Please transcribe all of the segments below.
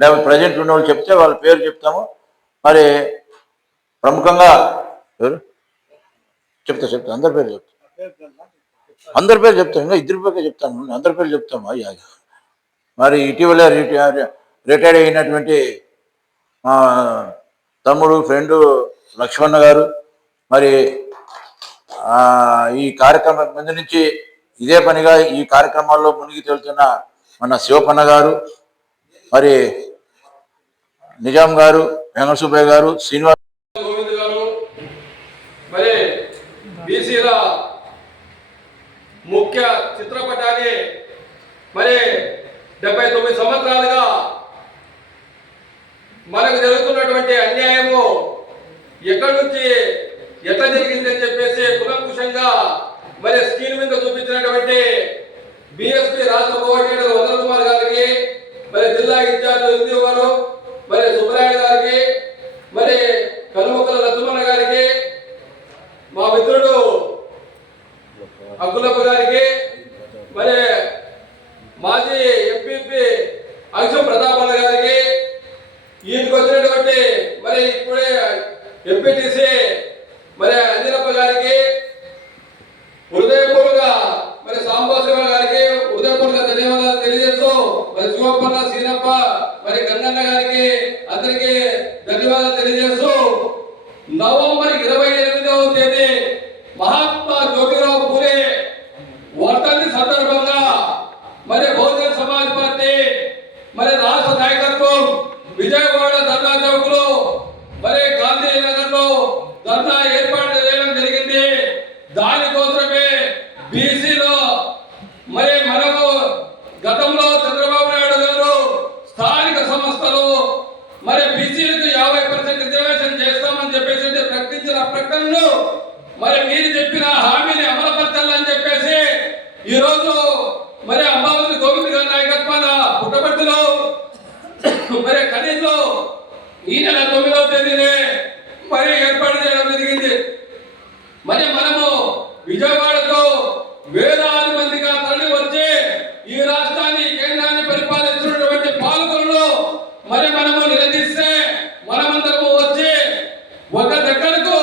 లేకపోతే ప్రజెంట్ ఉన్న వాళ్ళు చెప్తే వాళ్ళ పేరు చెప్తాము. మరి ప్రముఖంగా ఎవరు? చెప్తా చెప్తా. అందరి పేరు చెప్తా. అందరి పేరు చెప్తాం. ఇంకా ఇద్దరి పేరు చెప్తాను. అందరి పేరు చెప్తాము. అయ్యా మరి ఇటీవల రిటైర్ రిటైర్డ్ అయినటువంటి తమ్ముడు ఫ్రెండు లక్ష్మణ గారు మరి ఈ కార్యక్రమం ముందు నుంచి ఇదే పనిగా ఈ కార్యక్రమాల్లో మునిగి తేలుతున్న మన శివపన్న గారు మరి నిజాం గారు వెంకటసుబ్బయ్య గారు శ్రీనివాస్ గోవింద్ గారు మరి బీసీల ముఖ్య చిత్రపటాన్ని మరి డెబ్బై తొమ్మిది సంవత్సరాలుగా మనకు జరుగుతున్నటువంటి అన్యాయము ఎక్కడి నుంచి ఎట్లా జరిగిందని చెప్పేసి కులంకుశంగా మరి స్క్రీన్ మీద చూపించినటువంటి బిఎస్పి రాష్ట్ర కోఆర్డినేటర్ వందల కుమార్ గారికి మరి జిల్లా ఇన్ఛార్జ్ హిందూ గారు మరి సుబ్బరాయుడు గారికి మరి కనుమక్కల లక్ష్మణ గారికి మా మిత్రుడు అక్కులప్ప గారికి మరి మాజీ ఎంపీపీ అంశం ప్రతాపన్న గారికి ఈయనకు వచ్చినటువంటి మరి ఇప్పుడే ఎంపీటీసీ మరి అంజనప్ప గారికి హృదయపూర్వక మరి సాంబశివ గారికి హృదయపూర్వక ధన్యవాదాలు తెలియజేస్తూ మరి శివప్పన్న సీనప్ప మరి గంగన్న గారికి అందరికీ ధన్యవాదాలు తెలియజేస్తూ నవంబర్ ఇరవై మరి బీసీలకు యాభై పర్సెంట్ రిజర్వేషన్ చేస్తామని చెప్పేసి ప్రకటించిన ప్రకటనలు మరి మీరు చెప్పిన హామీని అమలుపరచాలని చెప్పేసి ఈ రోజు మరి అమరావతి గోవింద్ గారి నాయకత్వాన పుట్టపర్తిలో మరి కనీసం ఈ నెల తొమ్మిదవ తేదీనే మరి ఏర్పాటు చేయడం జరిగింది. మరి మనము విజయవాడకు వేలాది మందిగా తరలి వచ్చి ఈ రాష్ట్రాన్ని కేంద్రాన్ని పరిపాలిస్తున్నటువంటి పాలకులను మరి మనము నిలదీస్తే మనమందరము వచ్చి ఒక దగ్గరకు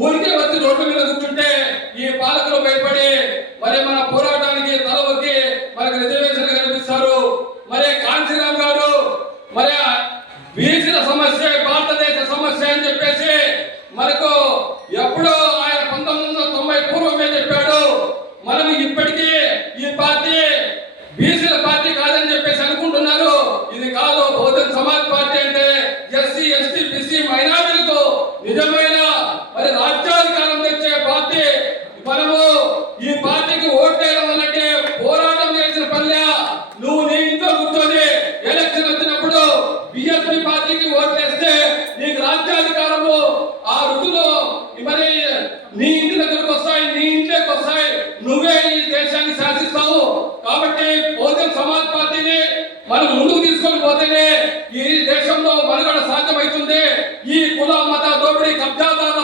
ఊరికే వచ్చి రోడ్డు మీద కూర్చుంటే ఈ పాలకులు భయపడి మరి మన పోరాటానికి తల ఒగ్గి మనకు రిజర్వేషన్ కల్పిస్తారు మరి కాంచీరామ్ గారు మరి బీసీల సమస్య భారతదేశ సమస్య అని చెప్పేసి మనకు మనం ముందుకు తీసుకొని పోతేనే ఈ దేశంలో మనుగడ సాధ్యమవుతుంది. ఈ కుల మత దోపిడీ కబ్జాదారుల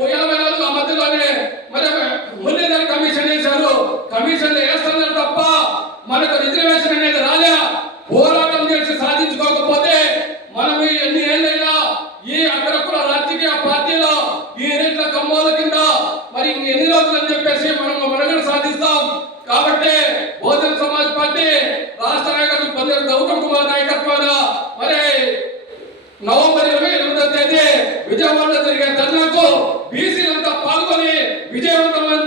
ఇరవై నాలుగు ఆ మధ్యలోనే మరి మురళీధర్ కమిషన్ వేశారు. కమిషన్ వేస్తున్నారు తప్ప మనకు రిజర్వేషన్ అనేది రాలే. పోరాటం చేసి సాధించుకోకపోతే మనం ఎన్ని ఏళ్ళైనా ఈ అగ్రకుల రాజకీయ పార్టీలో ఈ రెట్ల కమ్మోల కింద మరి ఎన్ని రోజులు అని చెప్పేసి మనం మనుగడ సాధిస్తాం. కాబట్టి జరిగే ధర్నాకు బీసీలంతా పాల్గొని విజయవంతమైన